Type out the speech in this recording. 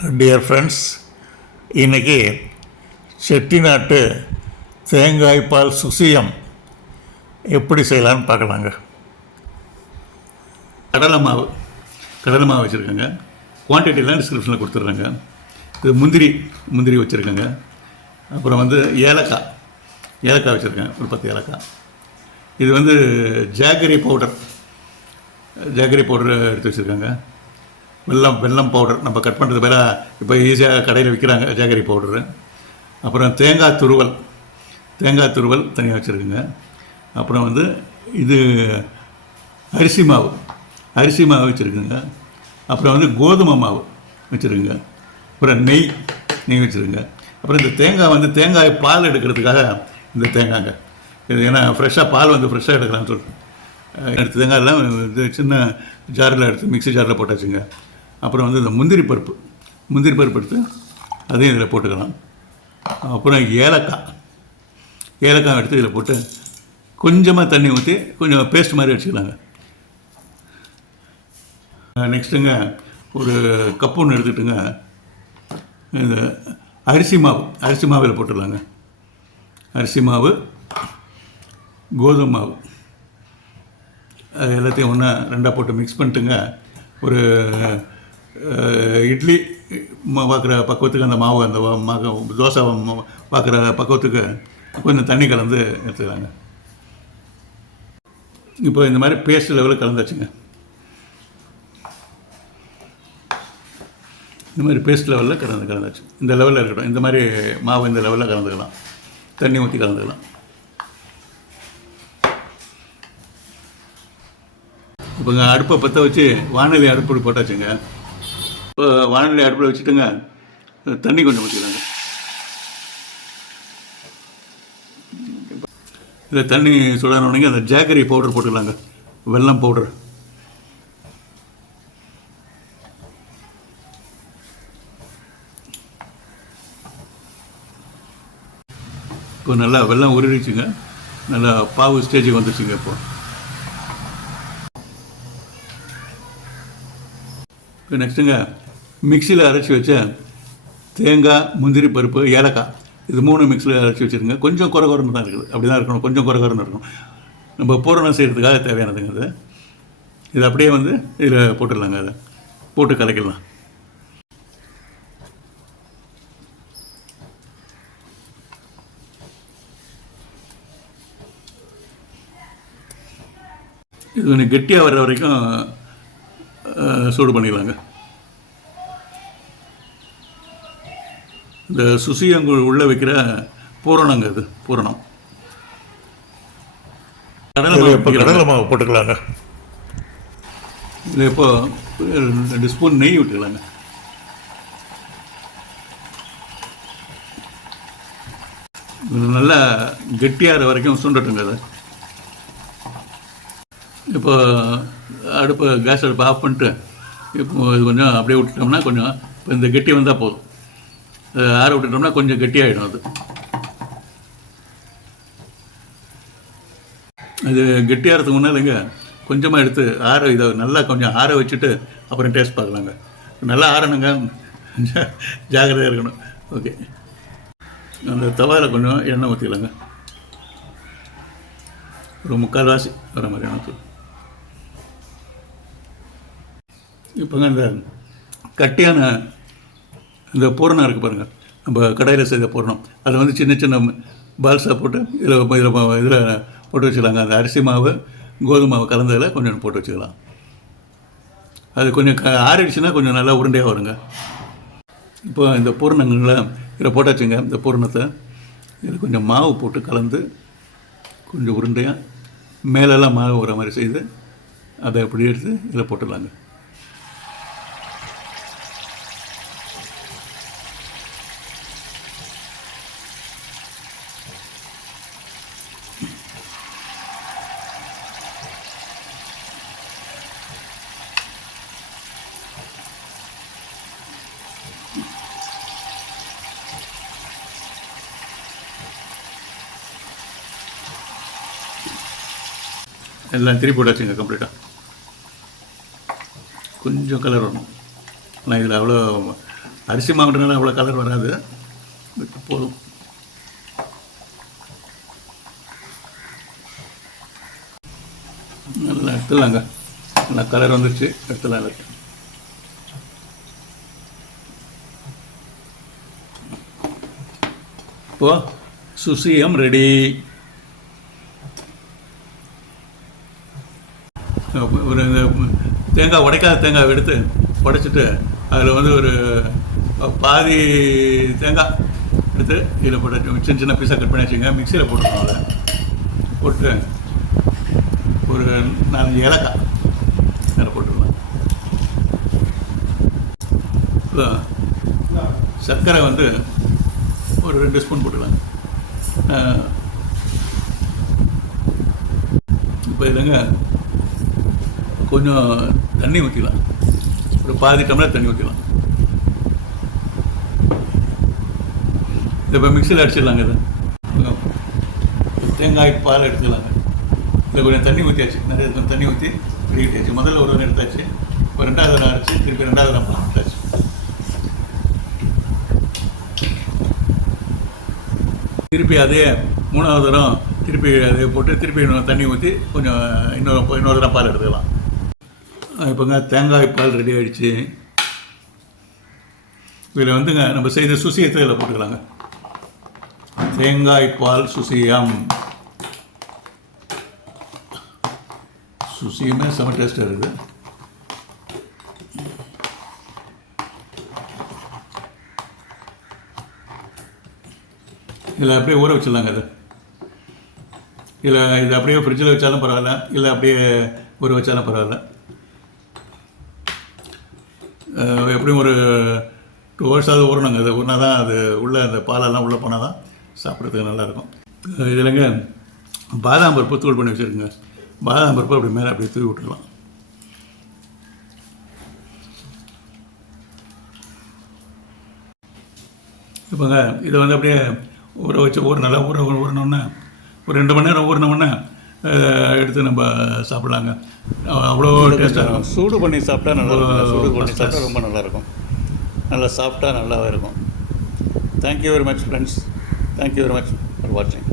Dear friends, இன்றைக்கி செட்டிநாட்டு தேங்காய் பால் சுசியம் எப்படி செய்யலான்னு பார்க்கலாங்க. கடலை மாவு வச்சுருக்கேங்க. குவான்டிட்டிலாம் டிஸ்கிரிப்ஷனில் கொடுத்துட்றேங்க. இது முந்திரி வச்சுருக்கேங்க. அப்புறம் ஏலக்காய் வச்சுருக்கேன், ஒரு 10 ஏலக்காய். இது ஜாகரி பவுடர் எடுத்து வச்சுருக்காங்க. வெல்லம் பவுடர் நம்ம கட் பண்ணுறது பேர இப்போ ஈஸியாக கடையில் விற்கிறாங்க ஜாகரி பவுடரு. அப்புறம் தேங்காய் துருவல் தனியாக வச்சுருக்குங்க. அப்புறம் இது அரிசி மாவு வச்சுருக்குங்க. அப்புறம் கோதுமை மாவு வச்சுருக்குங்க. அப்புறம் நெய் வச்சுருங்க. அப்புறம் இந்த தேங்காய் பால் எடுக்கிறதுக்காக இந்த தேங்காய்ங்க இது, ஏன்னா ஃப்ரெஷ்ஷாக பால் ஃப்ரெஷ்ஷாக எடுக்கலான்னு சொல்லிட்டு எடுத்து தேங்காயெல்லாம் இது சின்ன ஜாரில் எடுத்து மிக்ஸி ஜாரில் போட்டாச்சுங்க. அப்புறம் இந்த முந்திரி பருப்பு எடுத்து அதையும் இதில் போட்டுக்கலாம். அப்புறம் ஏலக்காய் எடுத்து இதில் போட்டு கொஞ்சமாக தண்ணி ஊற்றி கொஞ்சம் பேஸ்ட் மாதிரி வச்சுக்கலாங்க. நெக்ஸ்ட்டுங்க ஒரு கப்பு ஒன்று எடுத்துக்கிட்டுங்க, இந்த அரிசி மாவு இதில் போட்டுடலாங்க. அரிசி மாவு, கோதுமை மாவு அது எல்லாத்தையும் ஒன்றா ரெண்டாக போட்டு மிக்ஸ் பண்ணிட்டுங்க, ஒரு இட்லி பார்க்குற பக்குவத்துக்கு அந்த மாவு தோசை பார்க்குற பக்குவத்துக்கு கொஞ்சம் தண்ணி கலந்து எடுத்துக்கலாங்க. இப்போ இந்த மாதிரி பேஸ்ட் லெவலில் கலந்தாச்சுங்க. இந்த மாதிரி பேஸ்ட் லெவலில் கலந்தாச்சு. இந்த லெவலில் இருக்கட்டும். இந்த மாதிரி மாவு இந்த லெவலில் கலந்துக்கலாம். தண்ணி ஊற்றி கலந்துக்கலாம். இப்போங்க அடுப்பை பற்ற வச்சு வானொலி அடுப்பு போட்டாச்சுங்க. இப்போ வானொலி அடுப்பில் வச்சுட்டுங்க, தண்ணி கொஞ்சம் ஊற்றிக்கலாங்க. இதில் தண்ணி சுடானோடனே அந்த ஜாகரி பவுடர் போட்டுக்கலாங்க, வெல்லம் பவுடர். இப்போ நல்லா வெல்லம் உருகிச்சுங்க, நல்லா பாவு ஸ்டேஜுக்கு வந்துச்சுங்க. இப்போ நெக்ஸ்ட்டுங்க மிக்சியில் அரைச்சி வச்ச தேங்காய், முந்திரி பருப்பு, ஏலக்காய் இது 3 மிக்சியில் அரைச்சி வச்சுருங்க. கொஞ்சம் குறன்னு தான் இருக்குது, அப்படி தான் இருக்கணும். கொஞ்சம் குறன்னு இருக்கணும். நம்ம பூரணம் செய்கிறதுக்காக தேவையானதுங்க. இது அப்படியே இதில் போட்டுடலாங்க. அதை போட்டு கலக்கிடலாம். இது கொஞ்சம் கெட்டியாக வர்ற வரைக்கும் சூடு பண்ணிடலாங்க. இந்த சுசியங்கள் உள்ளே வைக்கிற பூரணங்க, இது பூரணம். கடலை மாவு போட்டுக்கலாங்க. இதில் இப்போ 2 ஸ்பூன் நெய் விட்டுக்கலாங்க. நல்லா கெட்டியாகிற வரைக்கும் சுண்டட்டுங்க. அதை இப்போ கேஸ் அடுப்பை ஆஃப் பண்ணிட்டு இப்போ இது கொஞ்சம் அப்படியே விட்டுட்டோம்னா கொஞ்சம் இப்போ இந்த கெட்டி வந்தால் போதும். ஆற விட்டுட்டோம்னா கொஞ்சம் கெட்டியாகிடும். அது கெட்டியாகிறதுக்கு முன்னாடிங்க கொஞ்சமாக எடுத்து இதை நல்லா கொஞ்சம் ஆற வச்சுட்டு அப்புறம் டேஸ்ட் பார்க்கலாங்க. நல்லா ஆறணுங்க, ஜாகிரதையாக இருக்கணும். ஓகே, அந்த தவாவில் கொஞ்சம் எண்ணெய் ஊற்றிக்கலாங்க. ஒரு 3/4 வாசி வர மாதிரி எண்ணெய். இப்போங்க இந்த கட்டியான இந்த பூரணம் இருக்குது பாருங்கள், நம்ம கடையில் செய்த பூரணம், அதை சின்ன சின்ன பால்ஸாக போட்டு இதில் போட்டு வச்சுக்கலாங்க. அந்த அரிசி மாவு, கோதுமை மாவு கலந்ததில் கொஞ்சம் போட்டு வச்சுக்கலாம். அது கொஞ்சம் ஆறிடுச்சுன்னா கொஞ்சம் நல்லா உருண்டையாக வருங்க. இப்போ இந்த பூரணங்களை இதில் போட்டாச்சுங்க. இந்த பூரணத்தை இதில் கொஞ்சம் மாவு போட்டு கலந்து கொஞ்சம் உருண்டையாக மேலெல்லாம் மாவு வர மாதிரி செய்து அதை அப்படி எடுத்து இதில் போட்டுடலாங்க. எல்லாம் திருப்பி போட்டாச்சுங்க கம்ப்ளீட்டாக. கொஞ்சம் கலர் வரணும். ஆனால் இதில் அவ்வளோ அரிசி மாவுன்றனால அவ்வளோ கலர் வராது, போதும். நல்லா எடுத்துடலாங்க. நல்லா கலர் வந்துடுச்சு, எடுத்துடலாம் எல்லாத்தையும். இப்போது சுசியம் ரெடி. ஒரு தேங்காய், உடைக்காத தேங்காய் எடுத்து உடைச்சிட்டு அதில் வந்து ஒரு பாதி தேங்காய் எடுத்து இதில் போட்டு சின்ன சின்ன பீஸாக கட் பண்ணி வச்சுங்க. மிக்சியில் போட்டுக்கணும். அதை போட்டு ஒரு 4-5 ஏலக்காய் அதில் போட்டுக்கலாம். இப்போ சர்க்கரை வந்து ஒரு 2 ஸ்பூன் போட்டுக்கலாங்க. இப்போ இதுங்க கொஞ்சம் தண்ணி ஊற்றிக்கலாம். ஒரு பாதி டம்ளர் தண்ணி ஊற்றிக்கலாம். இப்போ மிக்சியில் அடிச்சிடலாங்க. இது தேங்காய் பால் எடுத்துக்கலாங்க. இதில் கொஞ்சம் தண்ணி ஊற்றியாச்சு, நிறைய கொஞ்சம் தண்ணி ஊற்றி ரெடியாச்சு. முதல்ல ஒரு எடுத்தாச்சு, இப்போ 2வது தரம் அரைச்சி திருப்பி 2வது தரம் பால் எடுத்தாச்சு. திருப்பி அதே 3வது தரம் திருப்பி அதை போட்டு திருப்பி தண்ணி ஊற்றி கொஞ்சம் இன்னொரு தரம் பால் எடுத்துக்கலாம். இப்போங்க தேங்காய் பால் ரெடி ஆகிடுச்சு. இதில் வந்துங்க நம்ம செய்த சுசியத்தை இதில் போட்டுக்கலாங்க. தேங்காய் பால் சுசியம். சுசியமே செம டேஸ்ட்டாக இருக்குது. இதில் அப்படியே ஊற வச்சிடலாங்க. இது அப்படியே ஃப்ரிட்ஜில் வச்சாலும் பரவாயில்ல, இல்லை அப்படியே ஊற வச்சாலும் பரவாயில்ல. எப்படியும் ஒரு 2 hours ஊறணுங்க. அது ஊறினா தான் அது உள்ளே அந்த பாலெல்லாம் உள்ளே போனால் தான் சாப்பிட்றதுக்கு நல்லாயிருக்கும். இதில்ங்க பாதாம் பருப்பு தூள் பண்ணி வச்சுருக்குங்க. பாதாம் பருப்பு அப்படி மேலே அப்படியே தூவி விட்டுக்கலாம். இப்போங்க இதை வந்து அப்படியே ஊற வச்சு நல்லா ஊறினோன்னே ஒரு 2 மணி நேரம் ஊறினோடனே எடுத்து நம்ம சாப்பிட்லாங்க. அவ்வளோ டேஸ்ட்டாக இருக்கும். சூடு பண்ணி சாப்பிட்டா நல்லா, சூடு பண்ணி சாப்பிட்டா ரொம்ப நல்லாயிருக்கும். நல்லா சாப்பிட்டா நல்லாவே இருக்கும். Thank you very much friends. Thank you very much for வாட்சிங்.